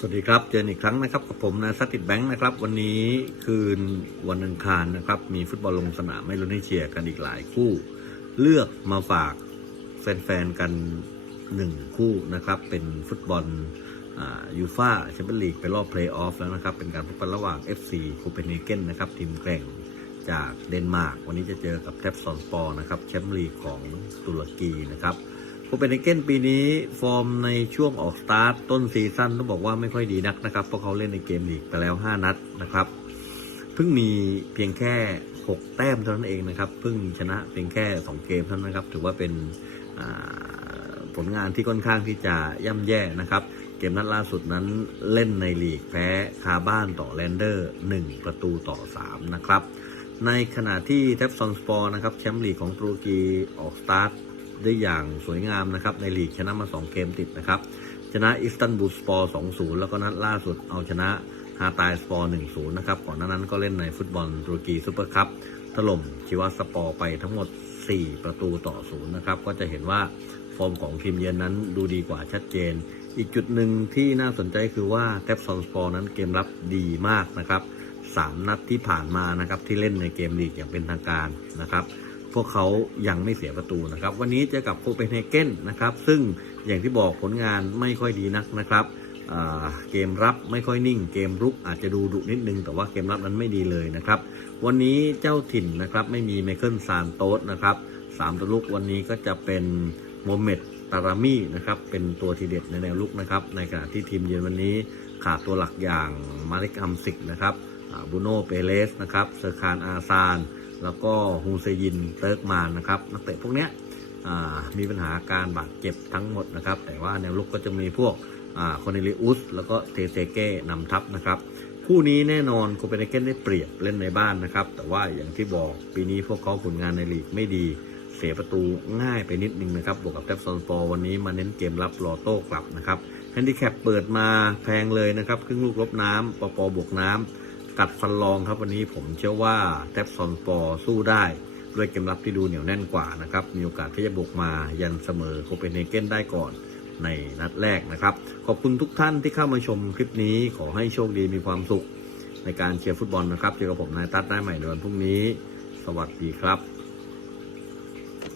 สวัสดีครับ เจออีกครั้งนะครับกับผมนะสติดแบงค์นะครับ วันนี้คืนวันอังคารนะครับ มีฟุตบอลลงสนามให้ลุ้นให้เชียร์กันอีกหลายคู่ เลือกมาฝากแฟนๆกันหนึ่งคู่นะครับ เป็นฟุตบอลยูฟ่าแชมเปี้ยนลีกไปรอบเพลย์ออฟแล้วนะครับ เป็นการพบกันระหว่าง FC โคเปนเฮเกนนะครับทีมแกร่งจากเดนมาร์กวันนี้จะเจอกับแทบซอนสปอร์นะครับแชมป์ลีกของตุรกีนะครับ โคเปนเฮเกนปีนี้ฟอร์มในช่วงออกสตาร์ทต้นซีซั่นต้องบอกว่าไม่ค่อยดีนักนะครับ เพราะเขาเล่นในเกมลีกไปแล้ว 5 นัดนะครับ เพิ่งมีเพียงแค่ 6 แต้มเท่านั้นเองนะครับ เพิ่งชนะเพียงแค่ 2 เกมเท่านั้นครับ ถือว่าเป็นผลงานที่ค่อนข้างที่จะย่ำแย่นะครับ เกมนัดล่าสุดนั้นเล่นในลีกแพ้คาบ้านต่อแลนเดอร์ 1 ประตูต่อ 3 นะครับ ในขณะที่เทปซอนสปอร์นะครับแชมป์ลีกของตุรกีออกสตาร์ท ได้อย่างสวยงามนะครับ ในลีกชนะมา 2 เกมติดนะครับ ชนะอิสตันบูลสปอร์ 2-0 แล้วก็นัดล่าสุดเอาชนะฮาตายสปอร์ 1-0 นะครับ ก่อนหน้านั้นก็เล่นในฟุตบอลตุรกีซูเปอร์คัพถล่มชิวัสสปอร์ไปทั้งหมด 4 ประตูต่อ0นะครับ ก็จะเห็นว่าฟอร์มของทีมเยือนนั้นดูดีกว่าชัดเจน อีกจุดหนึ่งที่น่าสนใจคือว่าแทบซอนสปอร์นั้นเกมรับดีมากนะครับ 3 นัดที่ผ่านมานะครับที่เล่นในเกมลีกอย่างเป็นทางการนะครับ พวกเขายังไม่เสียประตูนะครับ วันนี้เจอกับโคเปนเฮเกนนะครับ ซึ่งอย่างที่บอกผลงานไม่ค่อยดีนักนะครับเกมรับไม่ค่อยนิ่ง เกมรุกอาจจะดูดุนิดนึง แต่ว่าเกมรับนั้นไม่ดีเลยนะครับ วันนี้เจ้าถิ่นนะครับไม่มีไมเคิลซานโตสนะครับสามตัวลุกวันนี้ก็จะเป็นโมเมดตารามีนะครับเป็นตัวทีเด็ดในแนวลุกนะครับ ในขณะที่ทีมเยือนวันนี้ขาดตัวหลักอย่างมาริกอัมซิกนะครับบูโน่เปเลสนะครับเซอร์คานอาซาน แล้วก็ฮูเซยินเติร์กมานนะครับนักเตะพวกเนี้ยมีปัญหาการบาดเจ็บทั้งหมดนะครับ แต่ว่าแนวลุกก็จะมีพวกคอนเนลิอุสแล้วก็เทเซเก้นำทัพนะครับคู่นี้แน่นอนโคเปนเฮเกนได้เปรียบเล่นในบ้านนะครับ แต่ว่าอย่างที่บอกปีนี้พวกเขาผลงานในลีกไม่ดีเสียประตูง่ายไปนิดนึงนะครับ บวกกับแทบซอนสปอร์วันนี้มาเน้นเกมรับรอโต้กลับนะครับแฮนดิแคปเปิดมาแพงเลยนะครับ ครึ่งลูกลบน้ำปปบวกน้ำ กัดฟันรองครับวันนี้ผมเชื่อว่าแท็บซอนปอสู้ได้ ด้วยเกมรับที่ดูเหนียวแน่นกว่านะครับ มีโอกาสที่จะบุกมายันเสมอโคเปนเฮเกนได้ก่อนในนัดแรกนะครับ ขอบคุณทุกท่านที่เข้ามาชมคลิปนี้ขอให้โชคดีมีความสุขในการเชียร์ฟุตบอลนะครับเจอกับผมนายตัดได้ใหม่ในวันพรุ่งนี้ สวัสดีครับ